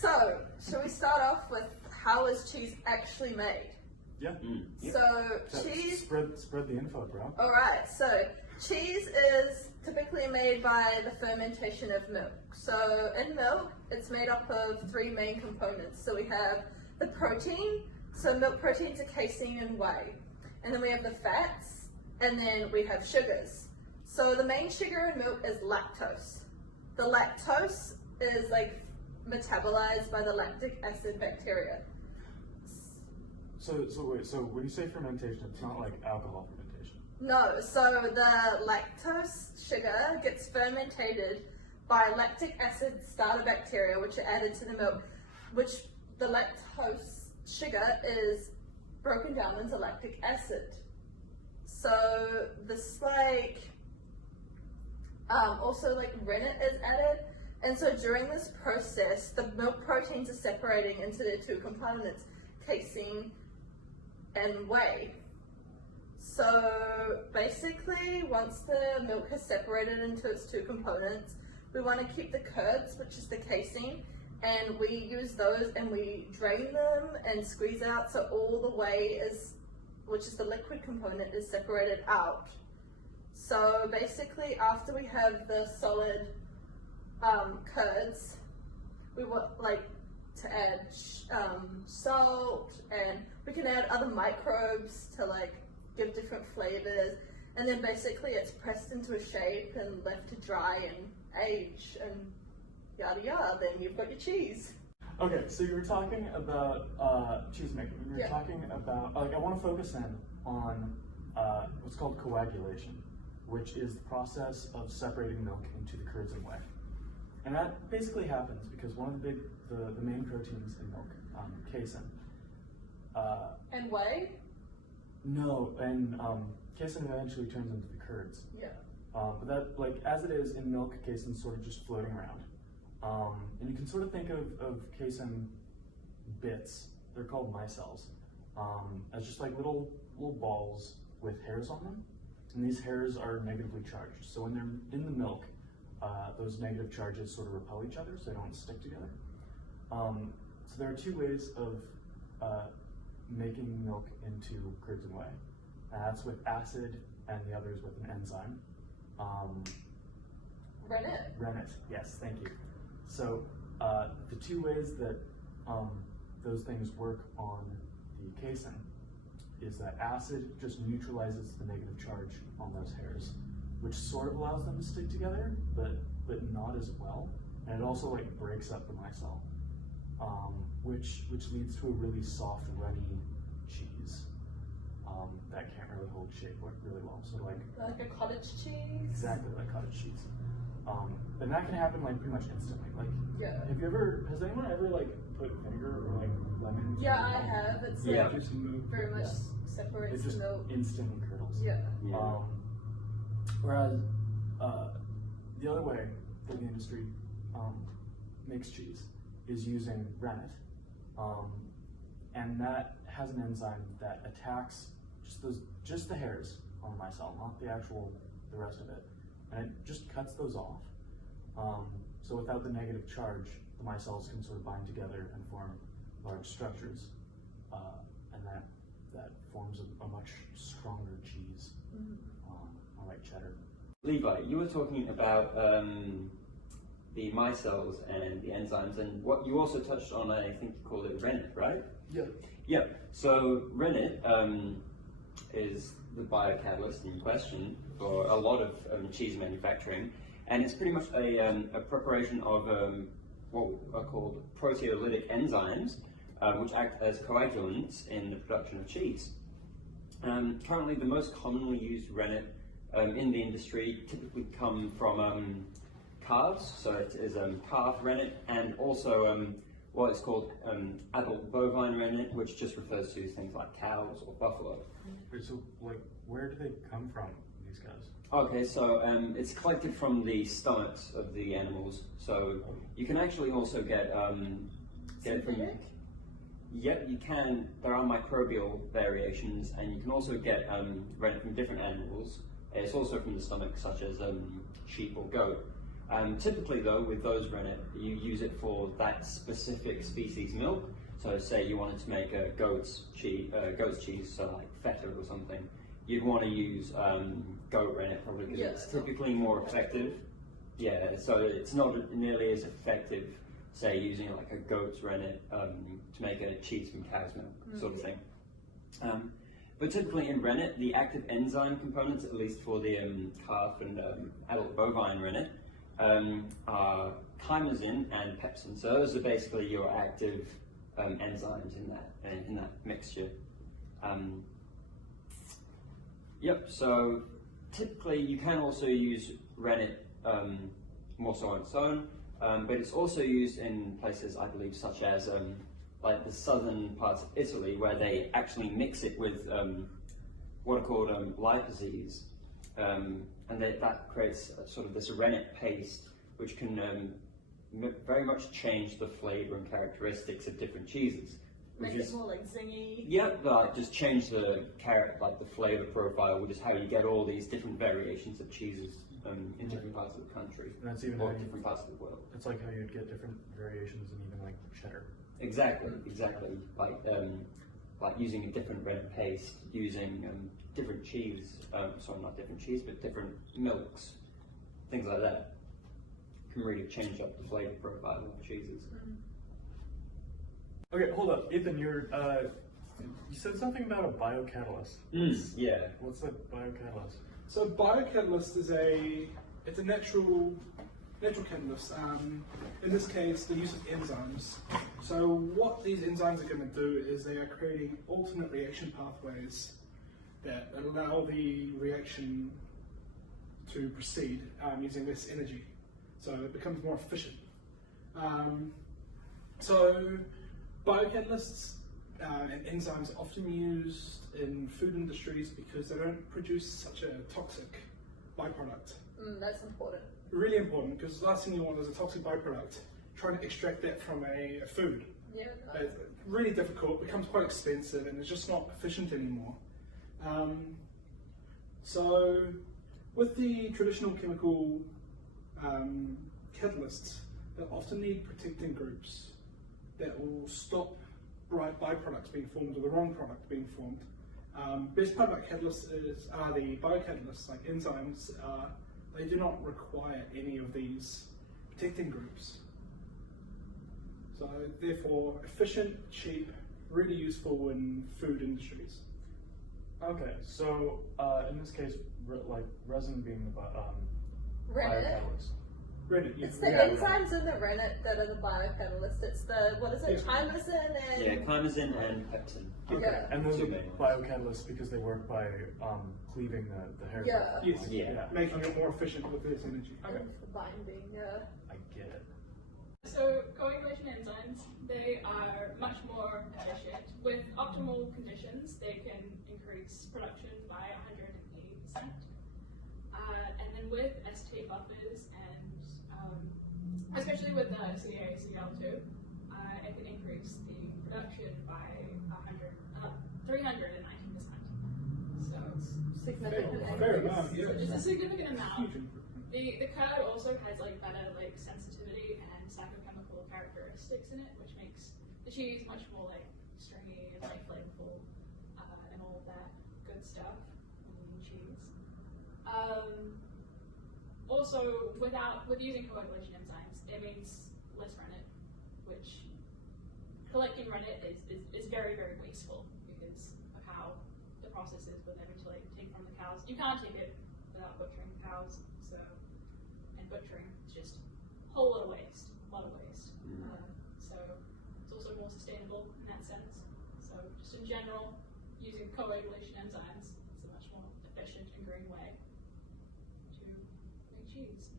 So, shall we start off with how is cheese actually made? Yeah. So, cheese... Spread the info, bro. Alright, so cheese is typically made by the fermentation of milk. So, in milk, it's made up of three main components. So we have the protein, so milk proteins are casein and whey. And then we have the fats, and then we have sugars. So the main sugar in milk is lactose. The lactose is like metabolized by the lactic acid bacteria. So when you say fermentation, it's not like alcohol fermentation. No, so the lactose sugar gets fermented by lactic acid starter bacteria, which are added to the milk, which the lactose sugar is broken down into lactic acid. So this also rennet is added, and so during this process, the milk proteins are separating into their two components, casein and whey. So basically, once the milk has separated into its two components, we want to keep the curds, which is the casein, and we use those and we drain them and squeeze out so all the whey which is the liquid component, is separated out. So basically, after we have the solid curds, we want to add salt, and we can add other microbes to give different flavors, and then basically it's pressed into a shape and left to dry and age and yada yada. Then you've got your cheese. Okay, so you were talking about cheese making. You were talking about, I want to focus in on what's called coagulation, which is the process of separating milk into the curds and whey. And that basically happens because one of the main proteins in milk, casein. And whey? No, and casein eventually turns into the curds. Yeah. But that, as it is in milk, casein's sort of just floating around. And you can sort of think of casein bits, they're called micelles, as just little balls with hairs on them. And these hairs are negatively charged. So when they're in the milk, those negative charges sort of repel each other, so they don't stick together. So there are two ways of making milk into curds and whey. That's with acid, and the other is with an enzyme. Rennet. Rennet, yes, thank you. So the two ways that those things work on the casein is that acid just neutralizes the negative charge on those hairs, which sort of allows them to stick together, but not as well. And it also breaks up the micelle, which leads to a really soft, runny cheese that can't really hold shape really well. So like a cottage cheese. Exactly, like cottage cheese. And that can happen pretty much instantly. Yeah. Has anyone ever put vinegar or lemon? Yeah, I have. It's very much separates it just the milk. Instantly curdles. Yeah. Whereas the other way that the industry makes cheese is using rennet, and that has an enzyme that attacks just the hairs on the micelle, not the rest of it, and it just cuts those off. So without the negative charge, the micelles can sort of bind together and form large structures, and that forms a much stronger cheese, more like cheddar. Levi, you were talking about the micelles and the enzymes, and what you also touched on, I think you called it rennet, right? Yeah. Yeah. So rennet is the biocatalyst in question for a lot of cheese manufacturing, and it's pretty much a preparation of what are called proteolytic enzymes, which act as coagulants in the production of cheese. Currently, the most commonly used rennet in the industry typically come from calves, so it is calf rennet, and also what is called adult bovine rennet, which just refers to things like cows or buffalo. Wait, so where do they come from, these guys? Okay, so it's collected from the stomachs of the animals, so you can actually also get it from... Yep, you can. There are microbial variations, and you can also get rennet from different animals. It's also from the stomach, such as sheep or goat. Typically though, with those rennet, you use it for that specific species milk. So say you wanted to make a goat's cheese, so like feta or something, you'd want to use goat rennet probably because it's typically more effective. Yeah, so it's not nearly as effective, say, using like a goat's rennet to make a cheese from cow's milk, sort of thing. But typically in rennet, the active enzyme components, at least for the calf and adult bovine rennet, are chymosin and pepsin. So those are basically your active enzymes in that mixture. So typically you can also use rennet more so on its own, but it's also used in places, I believe, such as like the southern parts of Italy, where they actually mix it with what are called lipazes, and that creates sort of this rennet paste, which can very much change the flavor and characteristics of different cheeses. Make it more like zingy. Yep, just change the the flavor profile, which is how you get all these different variations of cheeses in different parts of the country, And that's even or how you, different parts of the world. it's like how you'd get different variations in even like cheddar. Exactly. Like using a different rennet paste, using different cheese, sorry, not different cheese, but different milks, things like that, can really change up the flavor profile of cheeses. Okay, hold up, Ethan. You said something about a biocatalyst. Yeah. What's a biocatalyst? So biocatalyst is it's a natural catalyst. In this case, the use of enzymes. So what these enzymes are going to do is they are creating alternate reaction pathways that allow the reaction to proceed using less energy. So it becomes more efficient. So biocatalysts and enzymes are often used in food industries because they don't produce such a toxic byproduct. That's important. Really important, because the last thing you want is a toxic byproduct. Trying to extract that from a food. Yeah. It's really difficult, becomes quite expensive, and it's just not efficient anymore. So with the traditional chemical catalysts, they often need protecting groups that will stop right byproducts being formed or the wrong product being formed. Best part about catalysts are the biocatalysts, like enzymes. They do not require any of these protecting groups. So therefore, efficient, cheap, really useful in food industries. Okay, so in this case, like resin being the Rennet. biocatalyst. Rennet, yeah. It's the enzymes in the rennet that are the biocatalyst. It's the, what is it, chymosin and... Yeah, chymosin and pepsin. Okay, Yeah. and those Two are main ones. biocatalysts because they work by cleaving the hair. Yeah. Yes, Yeah. making it more efficient with less energy. Okay, Binding, I get it. So coagulation enzymes, they are much more efficient. With optimal conditions, they can increase production by 180%. And then with ST buffers and especially with CaCl2, it can increase the production by 319%. So significant Fair increase. amount, yeah. it's a significant amount. Huge improvement. The curd also has better sensitivity and psychochemical characteristics in it, which makes the cheese much more stringy and flavorful and all of that good stuff in cheese. Also, with using coagulation enzymes, it means less rennet, which collecting rennet is very, very wasteful because of how the process is with having to take from the cows. You can't take it without butchering cows. And butchering is just a whole lot of waste, so it's also more sustainable in that sense. So just in general, using coagulation enzymes is a much more efficient and green way to make cheese.